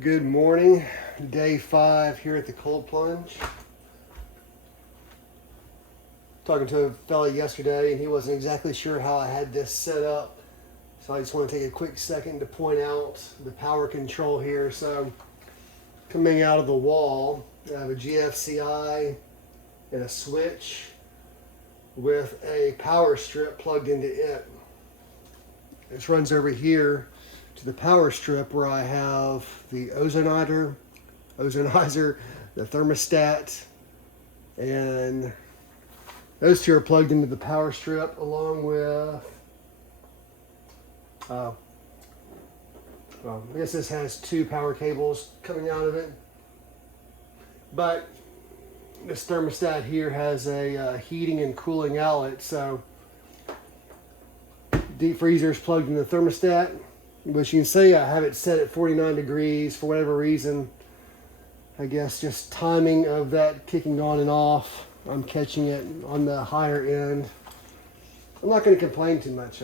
Good morning, day 5 here at the cold plunge. Talking to a fella yesterday and he wasn't exactly sure how I had this set up. So I just want to take a quick second to point out the power control here. So coming out of the wall, I have a GFCI and a switch with a power strip plugged into it. This runs over here to the power strip where I have the ozonizer, the thermostat, and those two are plugged into the power strip along with, well, I guess this has 2 power cables coming out of it, but this thermostat here has a heating and cooling outlet, so deep freezer is plugged in the thermostat. But you can see I have it set at 49 degrees for whatever reason. I guess just timing of that kicking on and off. I'm catching it on the higher end. I'm not going to complain too much.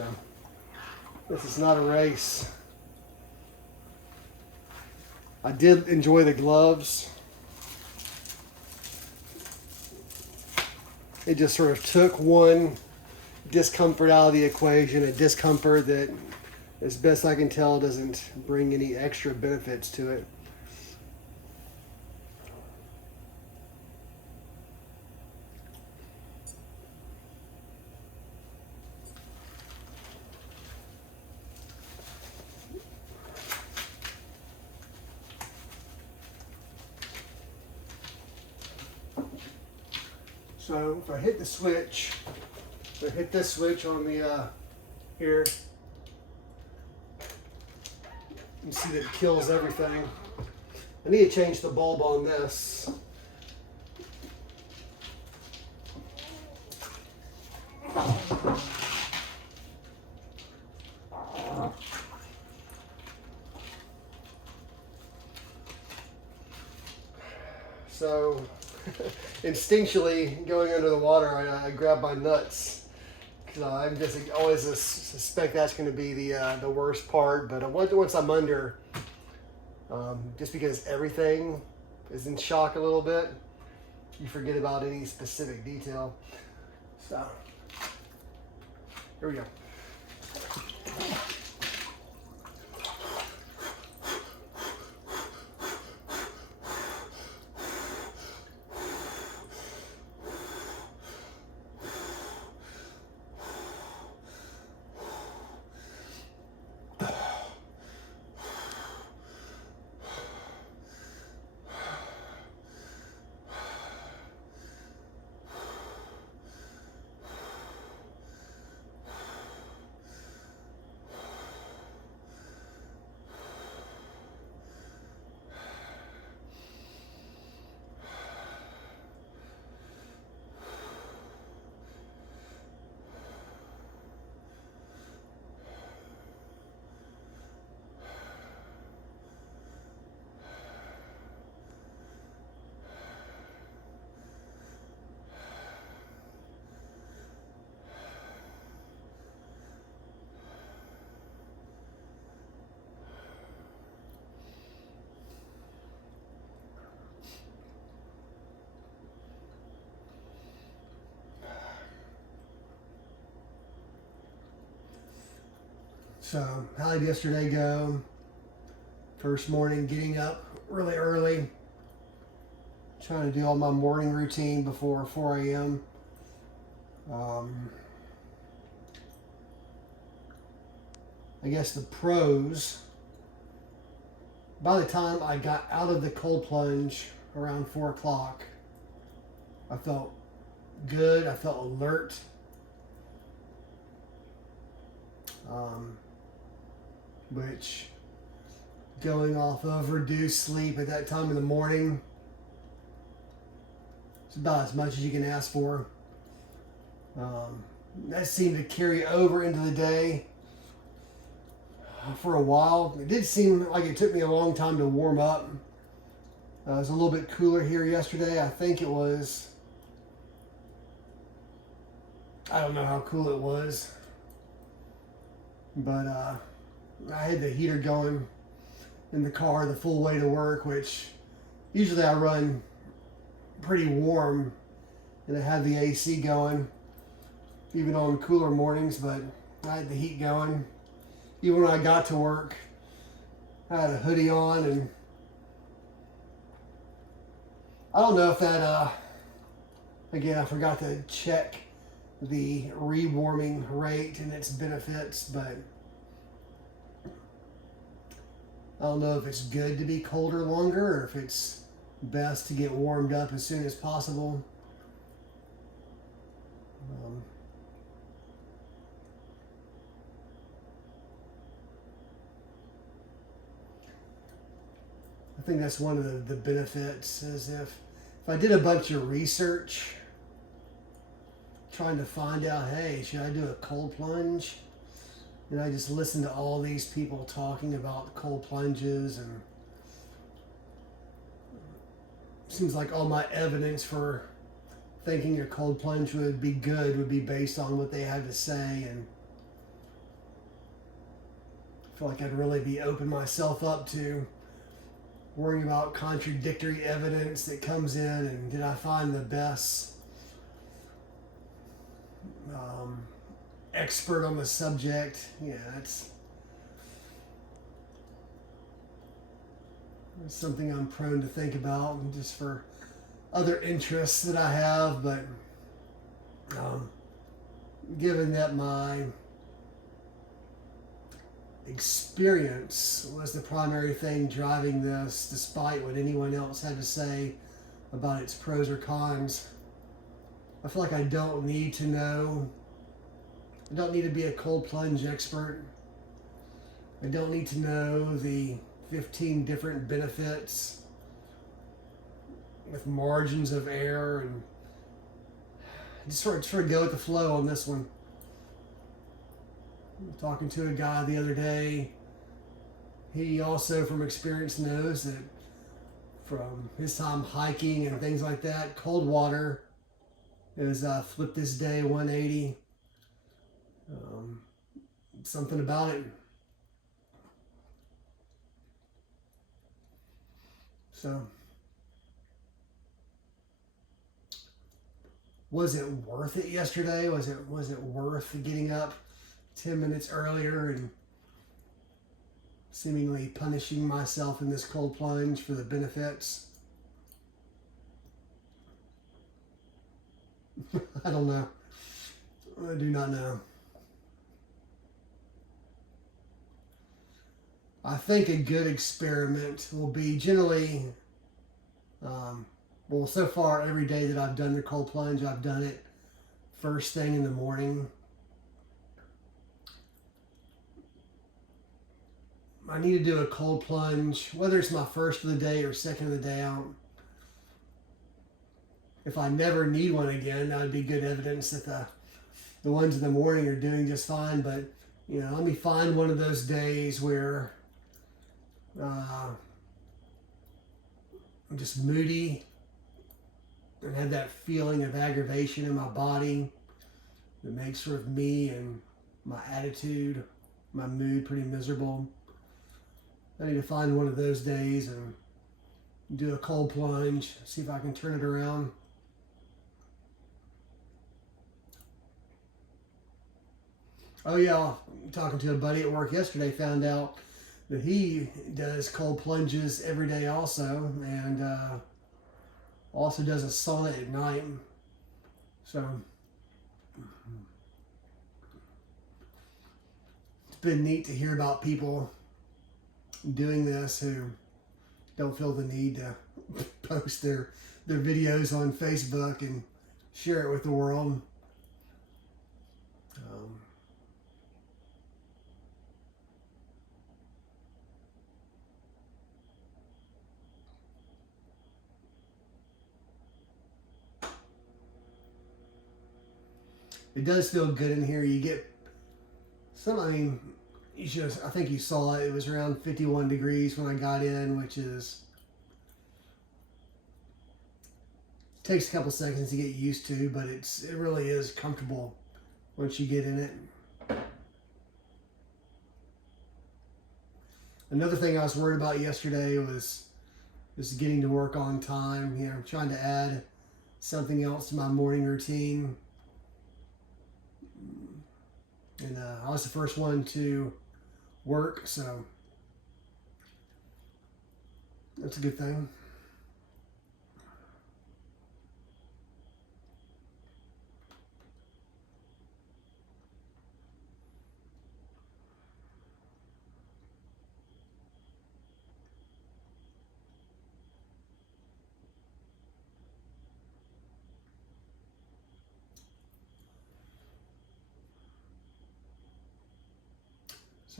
This is not a race. I did enjoy the gloves. It just sort of took one discomfort out of the equation, a discomfort that, as best I can tell, doesn't bring any extra benefits to it. So if I hit the switch, if I hit this switch on the here, you see that it kills everything. I need to change the bulb on this. So instinctually going under the water, I grab my nuts. I'm just always suspect that's going to be the worst part. But once I'm under, just because everything is in shock a little bit, you forget about any specific detail. So here we go. So how did yesterday go? First morning, getting up really early, trying to do all my morning routine before 4 a.m. I guess the pros, by the time I got out of the cold plunge around 4 o'clock, I felt good, I felt alert. Which, going off of reduced sleep at that time in the morning, it's about as much as you can ask for. That seemed to carry over into the day for a while. It did seem like it took me a long time to warm up. It was a little bit cooler here yesterday. I think it was, I don't know how cool it was, but I had the heater going in the car the full way to work, which usually I run pretty warm and I have the AC going even on cooler mornings, but I had the heat going. Even when I got to work, I had a hoodie on, and I don't know if that, again, I forgot to check the rewarming rate and its benefits, but I don't know if it's good to be colder longer or if it's best to get warmed up as soon as possible. I think that's one of the benefits, is if I did a bunch of research trying to find out, hey, should I do a cold plunge? And I just listened to all these people talking about cold plunges, and it seems like all my evidence for thinking a cold plunge would be good would be based on what they had to say, and I feel like I'd really be open myself up to worrying about contradictory evidence that comes in, and did I find the best expert on the subject? Yeah, it's something I'm prone to think about, and just for other interests that I have. But given that my experience was the primary thing driving this, despite what anyone else had to say about its pros or cons, I feel like I don't need to know. I don't need to be a cold plunge expert. I don't need to know the 15 different benefits with margins of error, and just sort of go with the flow on this one. Talking to a guy the other day, he also from experience knows that from his time hiking and things like that, cold water is flip this day 180. Something about it. So, was it worth it yesterday? Was it worth getting up 10 minutes earlier and seemingly punishing myself in this cold plunge for the benefits? I don't know. I do not know. I think a good experiment will be generally, well, so far every day that I've done the cold plunge, I've done it first thing in the morning. I need to do a cold plunge, whether it's my first of the day or second of the day out. If I never need one again, that would be good evidence that the ones in the morning are doing just fine. But, let me find one of those days where I'm just moody and have that feeling of aggravation in my body that makes sort of me and my attitude, my mood pretty miserable. I need to find one of those days and do a cold plunge, see if I can turn it around. Oh yeah, talking to a buddy at work yesterday, found out that he does cold plunges every day also, and also does a sauna at night. So it's been neat to hear about people doing this who don't feel the need to post their videos on Facebook and share it with the world. It does feel good in here. You get some, I think you saw it. It was around 51 degrees when I got in, which is, takes a couple seconds to get used to, but it really is comfortable once you get in it. Another thing I was worried about yesterday was just getting to work on time. You know, I'm trying to add something else to my morning routine. And I was the first one to work, so that's a good thing.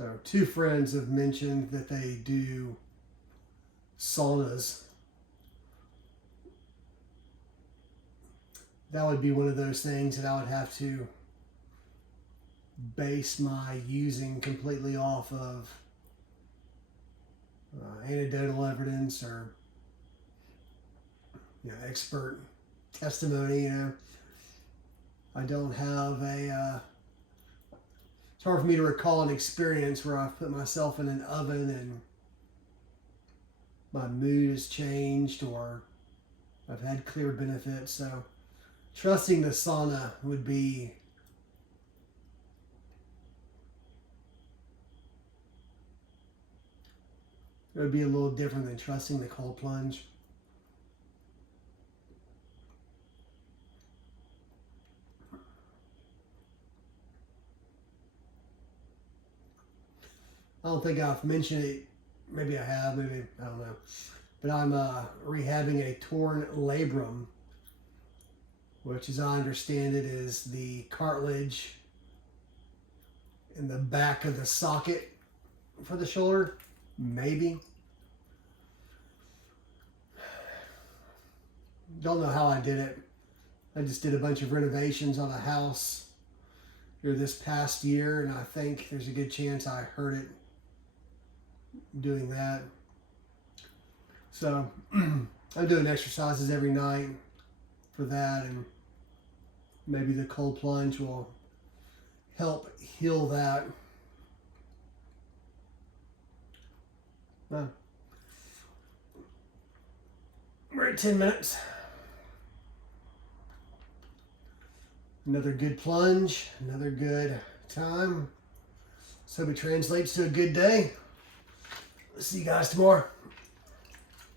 So, two friends have mentioned that they do saunas. That would be one of those things that I would have to base my using completely off of anecdotal evidence or expert testimony. I don't have a it's hard for me to recall an experience where I've put myself in an oven and my mood has changed or I've had clear benefits. So trusting the sauna would be a little different than trusting the cold plunge. I don't think I've mentioned it. Maybe I have, maybe, I don't know. But I'm rehabbing a torn labrum, which as I understand it is the cartilage in the back of the socket for the shoulder, maybe. Don't know how I did it. I just did a bunch of renovations on a house here this past year, and I think there's a good chance I hurt it doing that. So I'm doing exercises every night for that, and maybe the cold plunge will help heal that. We're at 10 minutes. Another good plunge, another good time. So it translates to a good day. See you guys tomorrow.